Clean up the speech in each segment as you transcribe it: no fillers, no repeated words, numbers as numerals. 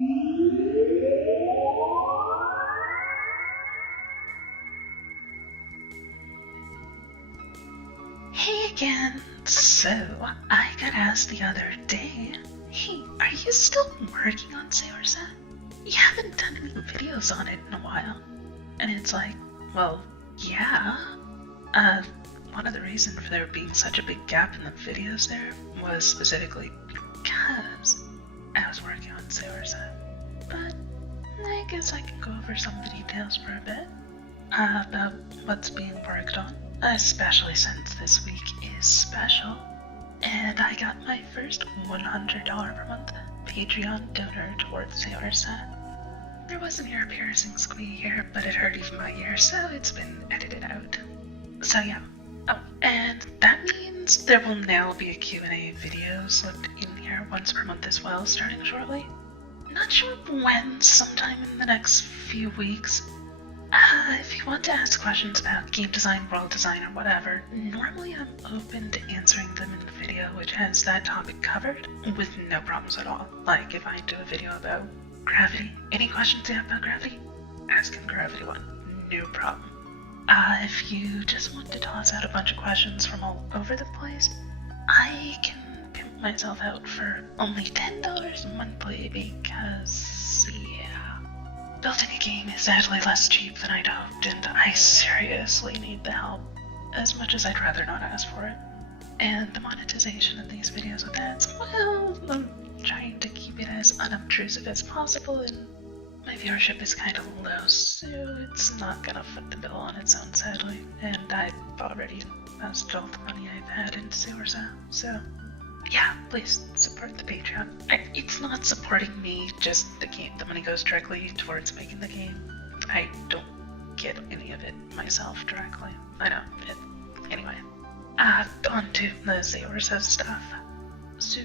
Hey again. So, I got asked the other day, hey, are you still working on Saorsa? You haven't done any videos on it in a while. And it's like, well, yeah. One of the reasons for there being such a big gap in the videos there was specifically because I was working on Saorsa. But I guess I can go over some of the details for a bit about what's being worked on, especially since this week is special. And I got my first $100 per month Patreon donor towards Saorsa. There was an ear-piercing squeak here, but it hurt even my ear, so it's been edited out. So yeah. Oh, and that means there will now be a Q&A video slipped in here once per month as well, starting shortly. Not sure when, sometime in the next few weeks. If you want to ask questions about game design, world design, or whatever, normally I'm open to answering them in the video which has that topic covered, with no problems at all. Like if I do a video about gravity, any questions you have about gravity, ask in Gravity 1, no problem. If you just want to toss out a bunch of questions from all over the place, I can pimp myself out for only $10 monthly because, yeah, building a game is sadly less cheap than I'd hoped, and I seriously need the help, as much as I'd rather not ask for it. And the monetization of these videos with ads, well, I'm trying to keep it as unobtrusive as possible, and my viewership is kind of low, so it's not gonna foot the bill on its own, sadly. And I've already invested all the money I've had into Saorsa, so yeah, please support the Patreon. It's not supporting me, just the game. The money goes directly towards making the game. I don't get any of it myself directly. I know. Anyway, on to the Saorsa stuff. So,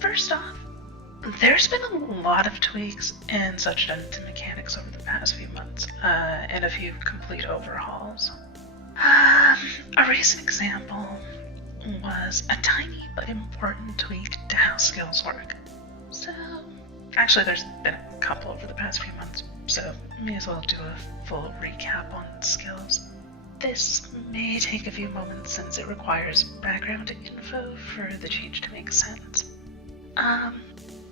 first off, there's been a lot of tweaks and such done to mechanics over the past few months, and a few complete overhauls. A recent example was a tiny but important tweak to how skills work. So, actually there's been a couple over the past few months, so may as well do a full recap on skills. This may take a few moments since it requires background info for the change to make sense.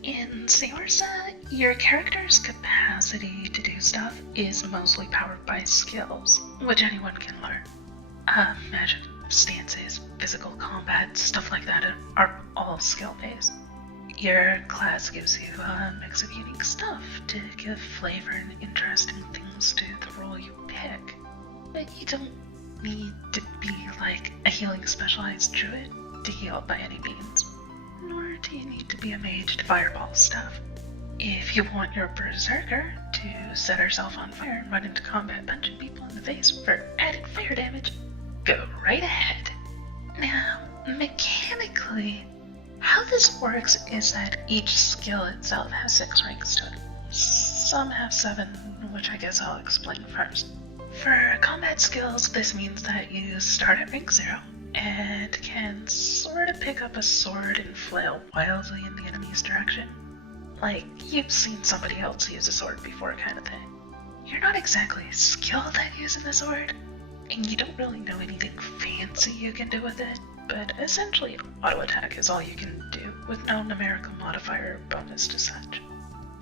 In Saorsa, your character's capacity to do stuff is mostly powered by skills, which anyone can learn. Magic, stances, physical combat, stuff like that are all skill-based. Your class gives you a mix of unique stuff to give flavor and interesting things to the role you pick. But you don't need to be like a healing specialized druid to heal by any means. Nor do you need to be a mage to fireball stuff. If you want your berserker to set herself on fire and run into combat punching people in the face for added fire damage, go right ahead. Now, mechanically, how this works is that each skill itself has 6 ranks to it. Some have 7, which I guess I'll explain first. For combat skills, this means that you start at rank 0, and can sort of pick up a sword and flail wildly in the enemy's direction. Like, you've seen somebody else use a sword before kind of thing. You're not exactly skilled at using the sword, and you don't really know anything fancy you can do with it, but essentially auto attack is all you can do, with no numerical modifier or bonus to such.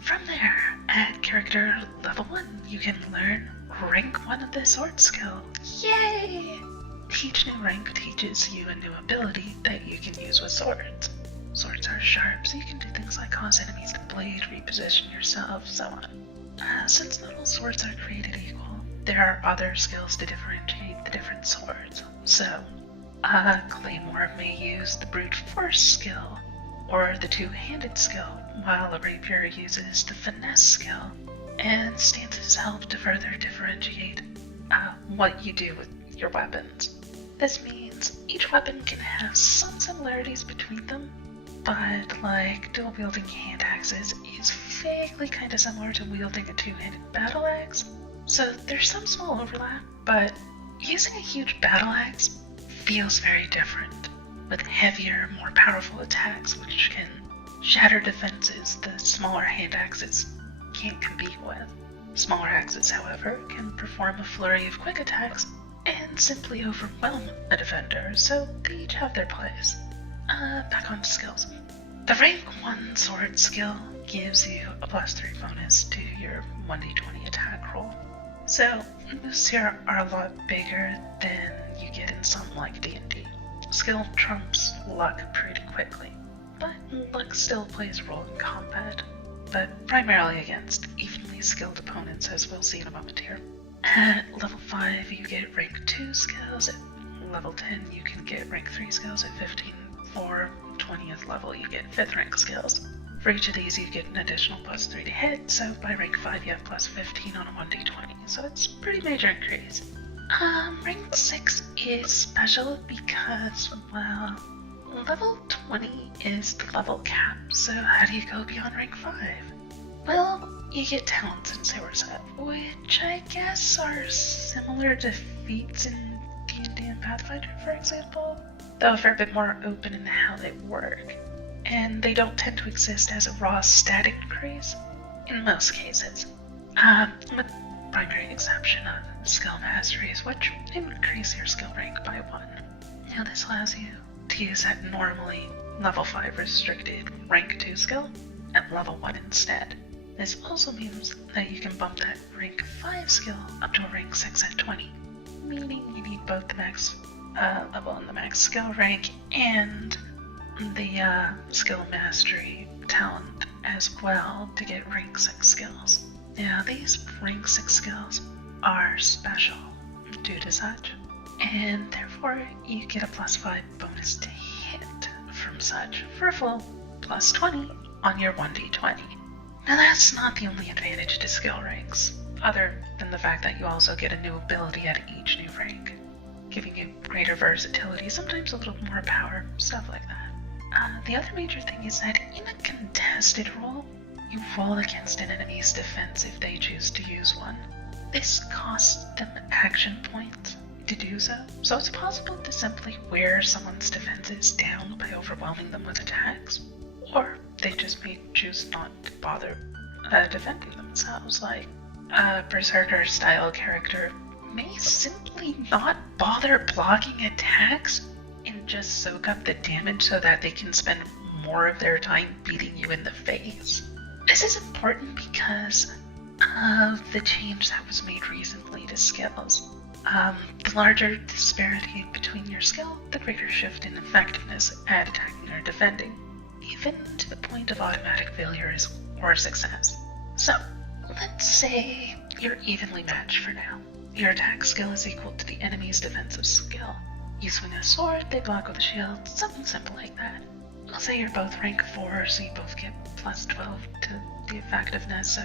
From there, at character level 1, you can learn rank 1 of the sword skill. Yay! Each new rank teaches you a new ability that you can use with swords. Swords are sharp, so you can do things like cause enemies to bleed, reposition yourself, so on. Since not all swords are created equal, there are other skills to differentiate the different swords. So, a claymore may use the brute force skill, or the two-handed skill, while a rapier uses the finesse skill, and stances help to further differentiate what you do with your weapons. This means each weapon can have some similarities between them, but like dual-wielding hand axes is vaguely kind of similar to wielding a two-handed battle axe, so there's some small overlap, but using a huge battle axe feels very different, with heavier, more powerful attacks which can Shattered defenses the smaller hand axes can't compete with. Smaller axes, however, can perform a flurry of quick attacks and simply overwhelm a defender, so they each have their place. Back on to skills. The rank 1 sword skill gives you a +3 bonus to your 1d20 attack roll. So, boosts here are a lot bigger than you get in something like D&D. Skill trumps luck pretty quickly, but luck still plays a role in combat, but primarily against evenly skilled opponents, as we'll see in a moment here. At level 5, you get rank 2 skills. At level 10, you can get rank 3 skills. At 15, for 20th level, you get 5th rank skills. For each of these, you get an additional +3 to hit, so by rank 5, you have +15 on a 1d20, so it's a pretty major increase. Rank 6 is special because, well, level 20 is the level cap, so how do you go beyond rank 5? Well, you get talents in Saorsa, which I guess are similar to feats in D&D and Pathfinder, for example, though a fair bit more open in how they work, and they don't tend to exist as a raw stat increase in most cases, with primary exception of skill masteries, which increase your skill rank by 1. Now this allows you to use that normally level 5 restricted rank 2 skill at level 1 instead. This also means that you can bump that rank 5 skill up to a rank 6 at 20, meaning you need both the max level and the max skill rank and the skill mastery talent as well to get rank 6 skills. Now these rank 6 skills are special due to such, and therefore you get a +5 bonus to hit from such for a full +20 on your 1d20. Now that's not the only advantage to skill ranks, other than the fact that you also get a new ability at each new rank, giving you greater versatility, sometimes a little more power, stuff like that. The other major thing is that in a contested roll, you roll against an enemy's defense if they choose to use one. This costs them action points to do so, so it's possible to simply wear someone's defenses down by overwhelming them with attacks, or they just may choose not to bother defending themselves, like a berserker-style character may simply not bother blocking attacks and just soak up the damage so that they can spend more of their time beating you in the face. This is important because of the change that was made recently to skills. The larger disparity between your skill, the greater shift in effectiveness at attacking or defending, even to the point of automatic failures or success. So, let's say you're evenly matched for now. Your attack skill is equal to the enemy's defensive skill. You swing a sword, they block with a shield, something simple like that. I'll say you're both rank 4, so you both get +12 to the effectiveness, so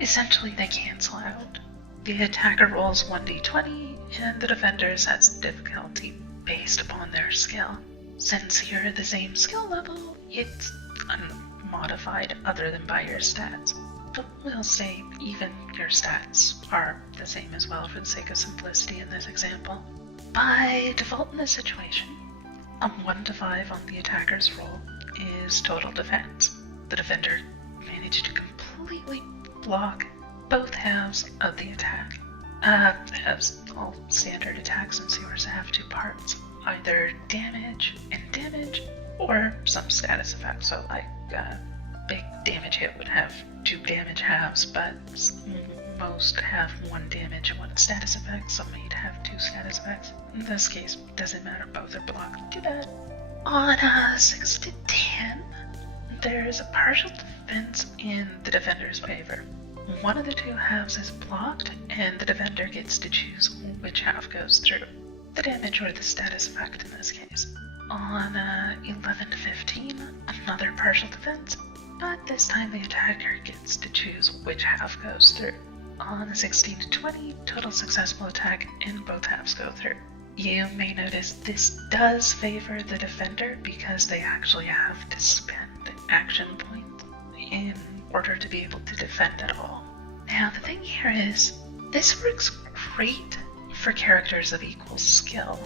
essentially they cancel out. The attacker rolls 1d20, and the defender sets difficulty based upon their skill. Since you're the same skill level, it's unmodified other than by your stats. But we'll say even your stats are the same as well for the sake of simplicity in this example. By default in this situation, a 1 to 5 on the attacker's roll is total defense. The defender managed to completely block both halves of the attack. As all standard attacks in Saorsa have 2 parts, either damage and damage, or some status effect. So like big damage hit would have 2 damage halves, but most have 1 damage and 1 status effect. Some might have 2 status effects. In this case, doesn't matter, both are blocked. Too bad. On 6 to 10, there's a partial defense in the defender's favor. One of the 2 halves is blocked, and the defender gets to choose which half goes through, the damage or the status effect in this case. On 11 to 15, another partial defense, but this time the attacker gets to choose which half goes through. On 16 to 20, total successful attack and both halves go through. You may notice this does favor the defender because they actually have to spend action points in order to be able to defend at all. Now the thing here is, this works great for characters of equal skill.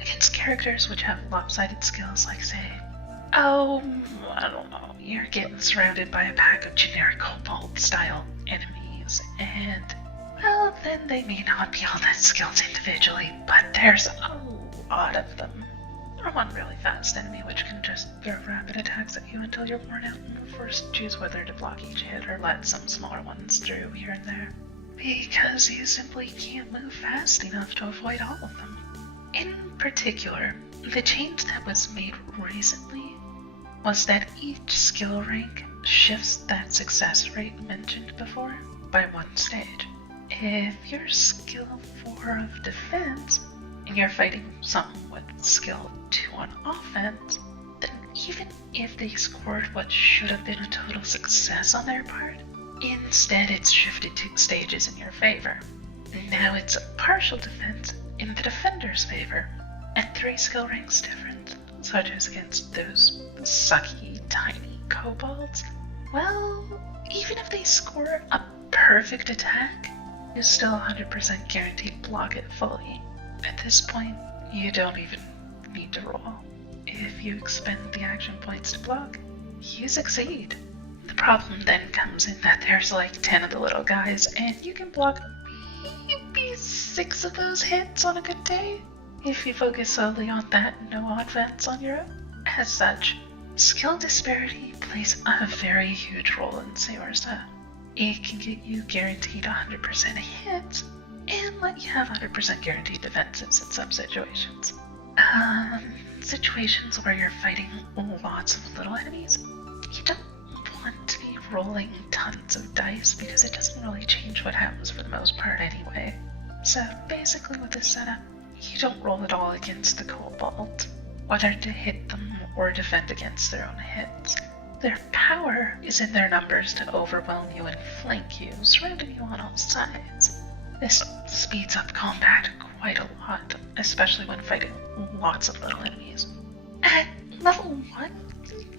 Against characters which have lopsided skills, like say, I don't know, you're getting surrounded by a pack of generic kobold-style enemies, and, well, then they may not be all that skilled individually, but there's a lot of them. Or one really fast enemy which can just throw rapid attacks at you until you're worn out and you're forced to choose whether to block each hit or let some smaller ones through here and there, because you simply can't move fast enough to avoid all of them. In particular, the change that was made recently was that each skill rank shifts that success rate mentioned before by one stage. If you're skill 4 of defense, and you're fighting someone with skill 2 on offense, then even if they scored what should have been a total success on their part, instead it's shifted 2 stages in your favor. Now it's a partial defense in the defender's favor, and 3 skill ranks different, such as against those sucky, tiny kobolds. Well, even if they score a perfect attack, you still 100% guaranteed block it fully. At this point, you don't even need to roll. If you expend the action points to block, you succeed. The problem then comes in that there's like 10 of the little guys, and you can block maybe 6 of those hits on a good day, if you focus solely on that no offense on your own. As such, skill disparity plays a very huge role in Saorsa. It can get you guaranteed 100% hits, and let you have 100% guaranteed defenses in some situations. Situations where you're fighting lots of little enemies, you don't want to be rolling tons of dice because it doesn't really change what happens for the most part anyway. So basically with this setup, you don't roll at all against the kobold, whether to hit them or defend against their own hits. Their power is in their numbers to overwhelm you and flank you, surrounding you on all sides. This speeds up combat quite a lot, especially when fighting lots of little enemies. At level 1,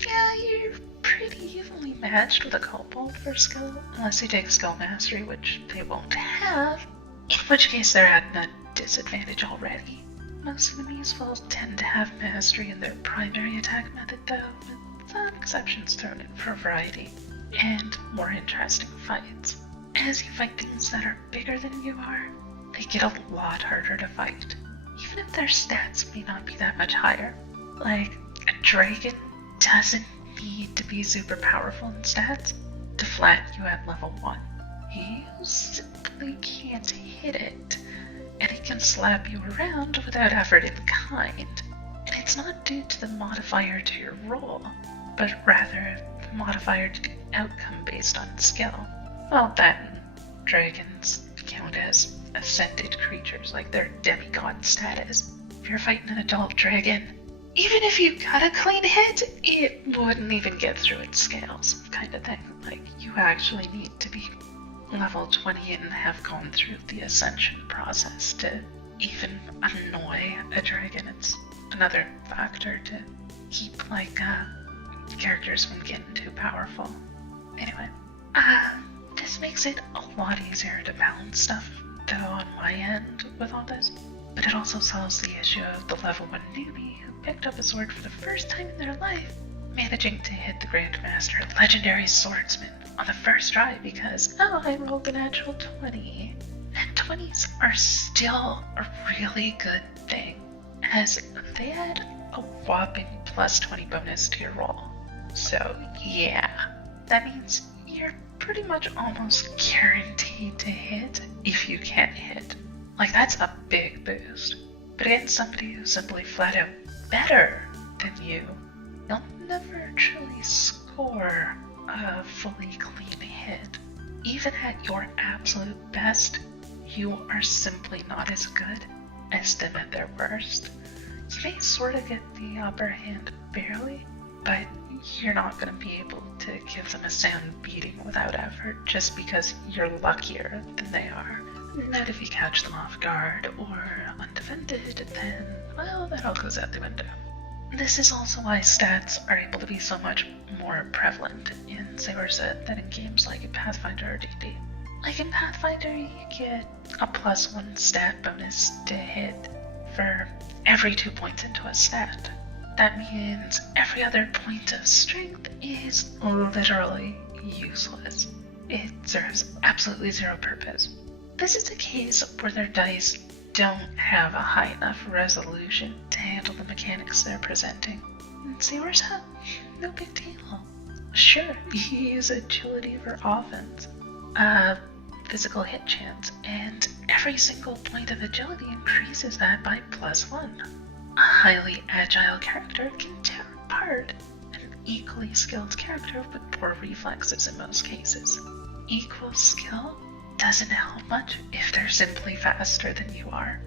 yeah, you're pretty evenly matched with a kobold for skill, unless you take skill mastery, which they won't have, in which case they're at a disadvantage already. Most enemies will tend to have mastery in their primary attack method though, with some exceptions thrown in for variety and more interesting fights. As you fight things that are bigger than you are, they get a lot harder to fight, even if their stats may not be that much higher. Like, a dragon doesn't need to be super powerful in stats to flatten you at level 1. You simply can't hit it, and it can slap you around without effort in kind. And it's not due to the modifier to your roll, but rather the modifier to the outcome based on skill. Well, that and dragons count as ascended creatures, like their demigod status. If you're fighting an adult dragon, even if you got a clean hit, it wouldn't even get through its scales, kind of thing. Like, you actually need to be level 20 and have gone through the ascension process to even annoy a dragon. It's another factor to keep, like, characters from getting too powerful. Anyway, this makes it a lot easier to balance stuff, though, on my end with all this. But it also solves the issue of the level 1 newbie who picked up a sword for the first time in their life, managing to hit the Grandmaster Legendary Swordsman on the first try because, oh, I rolled a natural 20. And 20s are still a really good thing, as they add a whopping plus 20 bonus to your roll. So yeah, that means you're pretty much almost guaranteed to hit if you can hit. Like, that's a big boost. But against somebody who's simply flat out better than you, you'll never truly score a fully clean hit. Even at your absolute best, you are simply not as good as them at their worst. You may sort of get the upper hand barely, but you're not going to be able to give them a sound beating without effort just because you're luckier than they are. Not if you catch them off guard or undefended, then, well, that all goes out the window. This is also why stats are able to be so much more prevalent in Saorsa than in games like Pathfinder or D&D. Like in Pathfinder, you get a +1 stat bonus to hit for every 2 points into a stat. That means every other point of strength is literally useless. It serves absolutely zero purpose. This is a case where their dice don't have a high enough resolution to handle the mechanics they're presenting. And Saorsa, no big deal. Sure, you use agility for offense, physical hit chance, and every single point of agility increases that by +1. A highly agile character can tear apart an equally skilled character with poor reflexes in most cases. Equal skill doesn't help much if they're simply faster than you are.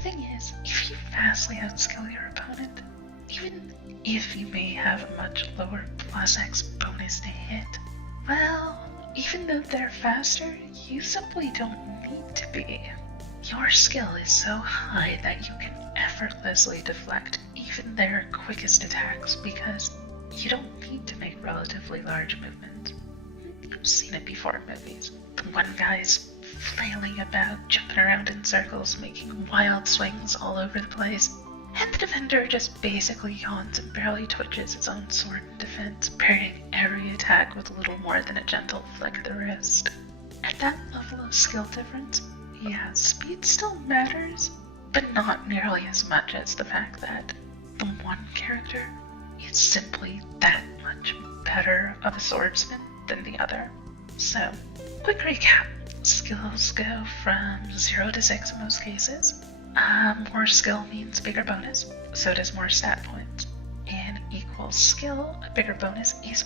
Thing is, if you vastly outskill your opponent, even if you may have a much lower +X bonus to hit, well, even though they're faster, you simply don't need to be. Your skill is so high that you can effortlessly deflect even their quickest attacks because you don't need to make relatively large movements. You've seen it before in movies. The one guy's flailing about, jumping around in circles, making wild swings all over the place, and the defender just basically yawns and barely twitches his own sword in defense, parrying every attack with little more than a gentle flick of the wrist. At that level of skill difference, yeah, speed still matters, but not nearly as much as the fact that the one character is simply that much better of a swordsman than the other. So, quick recap. Skills go from 0 to 6 in most cases. More skill means bigger bonus, so does more stat points. In equal skill, a bigger bonus is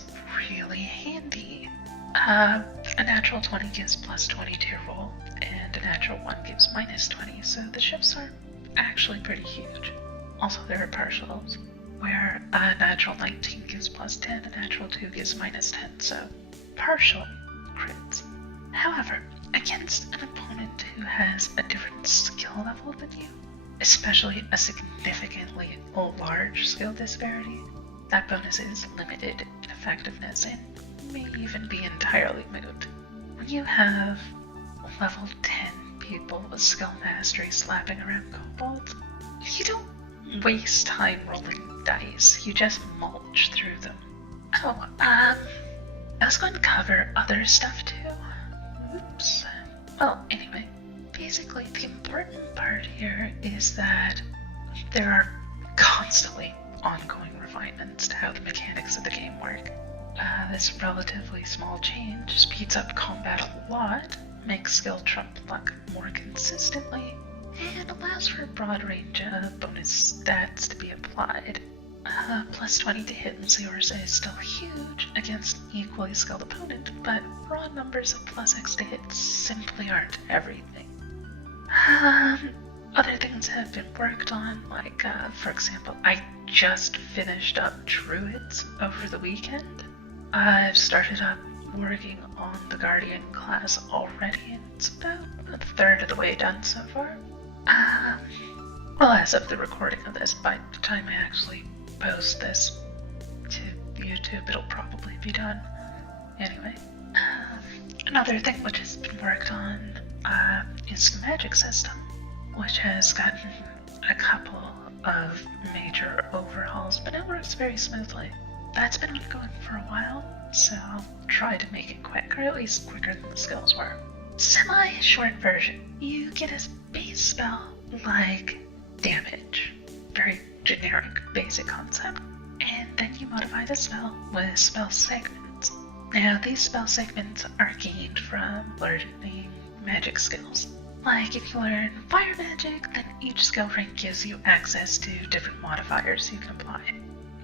really handy. A natural 20 gives +20 to your roll, and a natural 1 gives -20, so the shifts are actually pretty huge. Also, there are partials, where a natural 19 gives +10, a natural 2 gives -10, so partial crits. However, against an opponent who has a different skill level than you, especially a significantly large skill disparity, that bonus is limited in effectiveness and may even be entirely moot. When you have level 10 people with skill mastery slapping around kobolds, you don't waste time rolling dice, you just mulch through them. Oh, I was going to cover other stuff too. Oops. Well, anyway, basically the important part here is that there are constantly ongoing refinements to how the mechanics of the game work. This relatively small change speeds up combat a lot, makes skill trump luck more consistently, and allows for a broad range of bonus stats to be applied. +20 to hit in Saorsa is still huge against an equally skilled opponent, but raw numbers of +X to hit simply aren't everything. Other things have been worked on, like, for example, I just finished up Druids over the weekend. I've started up working on the Guardian class already, and it's about a third of the way done so far. Well, as of the recording of this, by the time I actually post this to YouTube, it'll probably be done. Anyway, another thing which has been worked on is the magic system, which has gotten a couple of major overhauls, but it works very smoothly. That's been ongoing for a while, so I'll try to make it quick, or at least quicker than the skills were. Semi-short version. You get a base spell like damage. Very generic, basic concept. And then you modify the spell with spell segments. Now, these spell segments are gained from learning magic skills. Like, if you learn fire magic, then each skill rank gives you access to different modifiers you can apply.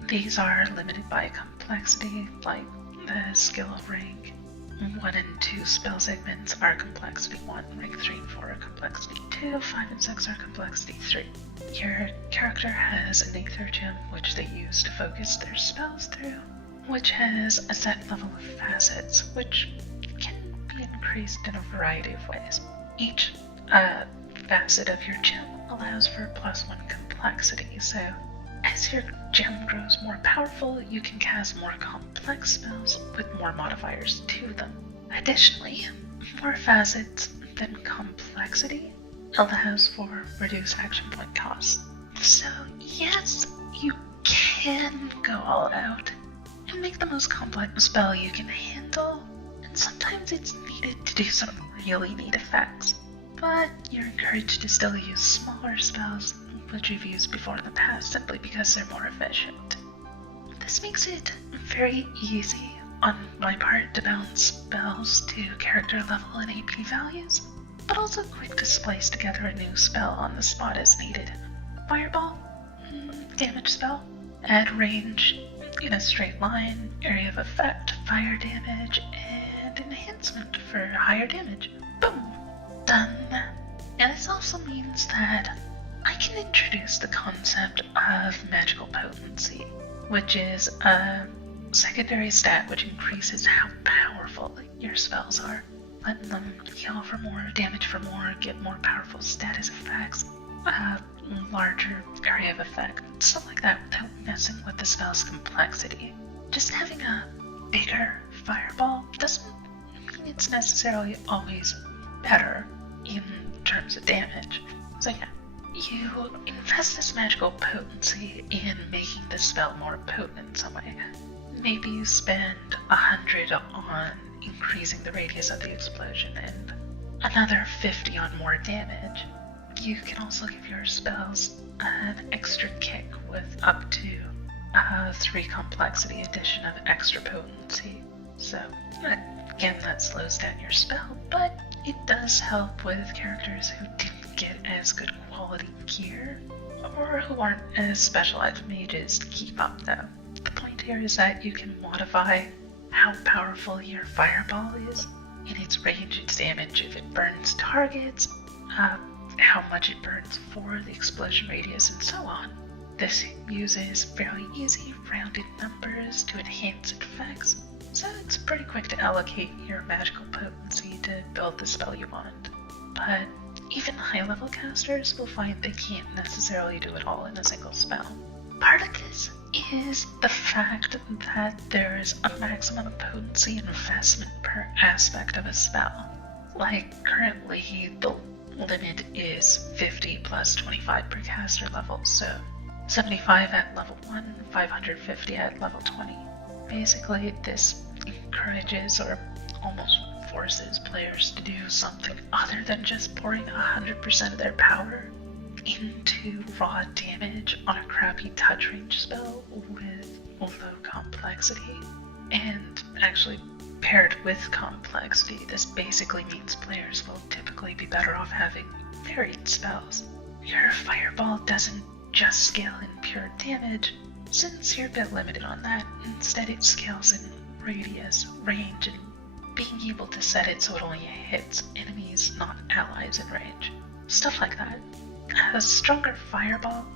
These are limited by complexity, like the skill rank 1 and 2 spell segments are complexity 1, rank 3 and 4 are complexity 2, 5 and 6 are complexity 3. Your character has an Aether Gem which they use to focus their spells through, which has a set level of facets, which can be increased in a variety of ways. Each facet of your gem allows for +1 complexity, so as your gem grows more powerful, you can cast more complex spells with more modifiers to them. Additionally, more facets than complexity allows for reduced action point costs. So yes, you can can go all out and make the most complex spell you can handle, and sometimes it's needed to do some really neat effects, but you're encouraged to still use smaller spells which you've used before in the past simply because they're more efficient. This makes it very easy on my part to balance spells to character level and AP values, but also quick to splice together a new spell on the spot as needed. Fireball, damage spell, add range in a straight line, area of effect, fire damage, and enhancement for higher damage. Boom! Done. And this also means that I can introduce the concept of magical potency, which is a secondary stat which increases how powerful your spells are, letting them heal for more, damage for more, get more powerful status effects, larger area of effect, stuff like that without messing with the spell's complexity. Just having a bigger fireball doesn't mean it's necessarily always better in terms of damage. So yeah, you invest this magical potency in making the spell more potent in some way. Maybe you spend 100 on increasing the radius of the explosion and another 50 on more damage. You can also give your spells an extra kick with up to 3 complexity addition of extra potency. So again, that slows down your spell, but it does help with characters who didn't get as good quality gear or who aren't as specialized mages to keep up though. The point here is that you can modify how powerful your fireball is in its range, its damage, if it burns targets, how much it burns for the explosion radius, and so on. This uses fairly easy rounded numbers to enhance effects, so it's pretty quick to allocate your magical potency to build the spell you want. But even high-level casters will find they can't necessarily do it all in a single spell. Part of this is the fact that there is a maximum potency investment per aspect of a spell. Like currently the limit is 50 plus 25 per caster level, so 75 at level 1, 550 at level 20. Basically, this encourages or almost forces players to do something other than just pouring 100% of their power into raw damage on a crappy touch range spell with low complexity. And actually, paired with complexity, this basically means players will typically be better off having varied spells. Your fireball doesn't just scale in pure damage, since you're a bit limited on that. Instead, it scales in radius, range, and being able to set it so it only hits enemies, not allies in range. Stuff like that. A stronger fireball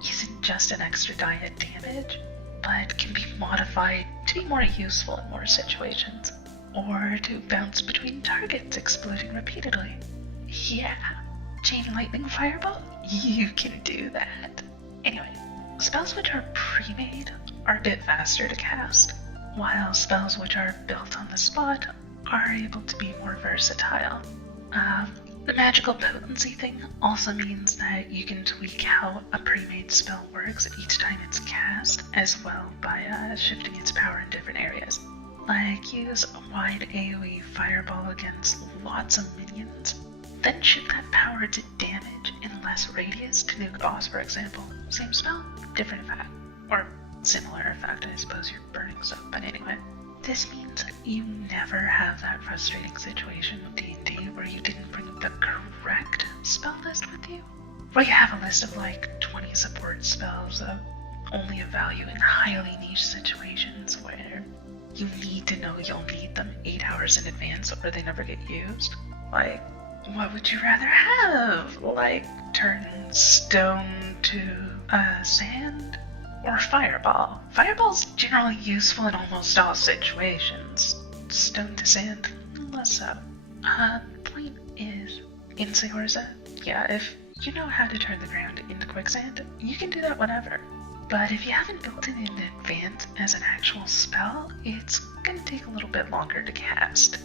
isn't just an extra die at damage, but can be modified to be more useful in more situations, or to bounce between targets exploding repeatedly. Yeah, chain lightning fireball? You can do that. Anyway, spells which are pre-made are a bit faster to cast, while spells which are built on the spot are able to be more versatile. The magical potency thing also means that you can tweak how a pre-made spell works each time it's cast, as well by shifting its power in different areas. Like use a wide AoE fireball against lots of minions, then shift that power to damage in less radius to nuke boss, for example. Same spell, different effect. Or similar effect, I suppose you're burning stuff, but anyway. This means you never have that frustrating situation with D&D where you didn't bring the correct spell list with you. Where you have a list of like 20 support spells of only a value in highly niche situations where you need to know you'll need them 8 hours in advance or they never get used. Like, what would you rather have? Like, turn stone to sand? Or fireball? Fireball's generally useful in almost all situations. Stone to sand, less so. The point is, in Saorsa, yeah, if you know how to turn the ground into quicksand, you can do that whenever. But if you haven't built it in advance as an actual spell, it's gonna take a little bit longer to cast.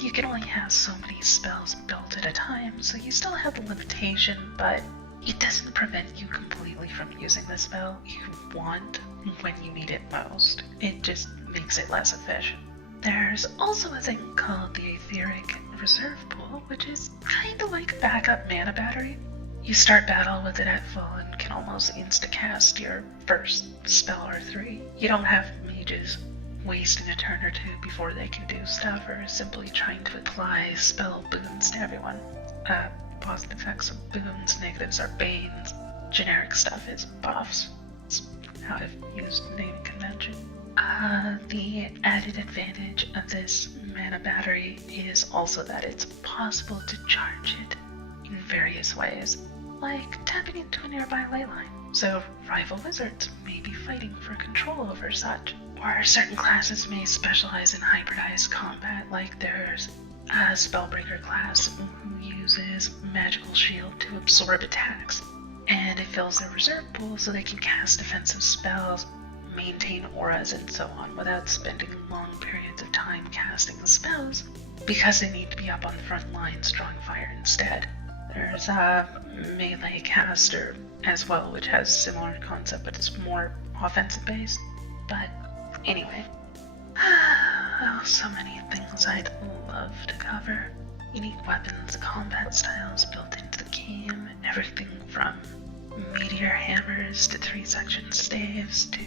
You can only have so many spells built at a time, so you still have the limitation, but It doesn't prevent you completely from using the spell you want when you need it most. It just makes it less efficient. There's also a thing called the Etheric Reserve Pool, which is kinda like backup mana battery. You start battle with it at full and can almost insta-cast your first spell or 3. You don't have mages wasting a turn or 2 before they can do stuff, or simply trying to apply spell boons to everyone. Positive effects are boons, negatives are banes, generic stuff is buffs. That's how I've used naming convention. The added advantage of this mana battery is also that it's possible to charge it in various ways, like tapping into a nearby ley line, so rival wizards may be fighting for control over such. Or certain classes may specialize in hybridized combat, like there's a Spellbreaker class who uses Magical Shield to absorb attacks, and it fills their reserve pool so they can cast defensive spells, maintain auras, and so on without spending long periods of time casting the spells, because they need to be up on the front lines drawing fire instead. There's a melee caster as well, which has a similar concept, but it's more offensive based. But anyway, so many things I'd love to cover. Unique weapons, combat styles built into the game, everything from meteor hammers to 3-section staves to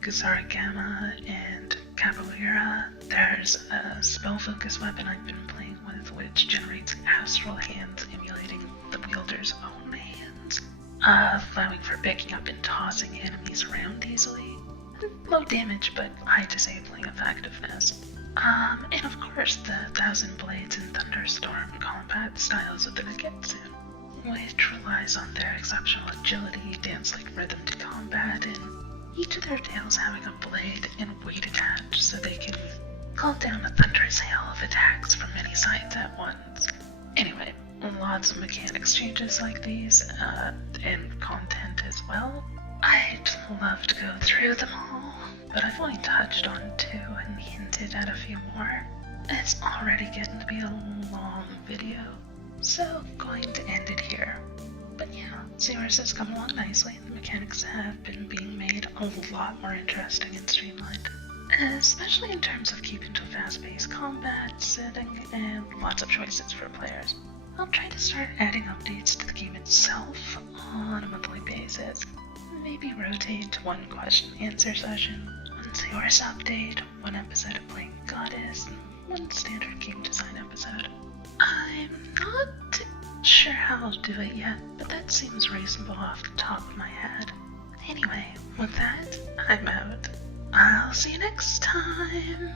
Gusara Gamma and Capoeira. There's a spell focus weapon I've been playing with, which generates astral hands emulating the wielder's own hands, allowing for picking up and tossing enemies around easily. Low damage, but high disabling effectiveness. And of course the Thousand Blades and Thunderstorm combat styles of the Nagetsu, which relies on their exceptional agility, dance-like rhythm to combat, and each of their tails having a blade and weight attached so they can call down a thunderous hail of attacks from many sides at once. Anyway, lots of mechanics changes like these, and content as well. I'd love to go through them all, but I've only touched on 2 and hinted at a few more. It's already getting to be a long video, so I'm going to end it here. But yeah, Saorsa has come along nicely, and the mechanics have been being made a lot more interesting and streamlined, especially in terms of keeping to a fast-paced combat setting and lots of choices for players. I'll try to start adding updates to the game itself on a monthly basis. Maybe rotate to 1 question-answer session, 1 Saorsa update, 1 episode of Playing Goddess, and 1 standard game design episode. I'm not sure how I'll do it yet, but that seems reasonable off the top of my head. Anyway, with that, I'm out. I'll see you next time.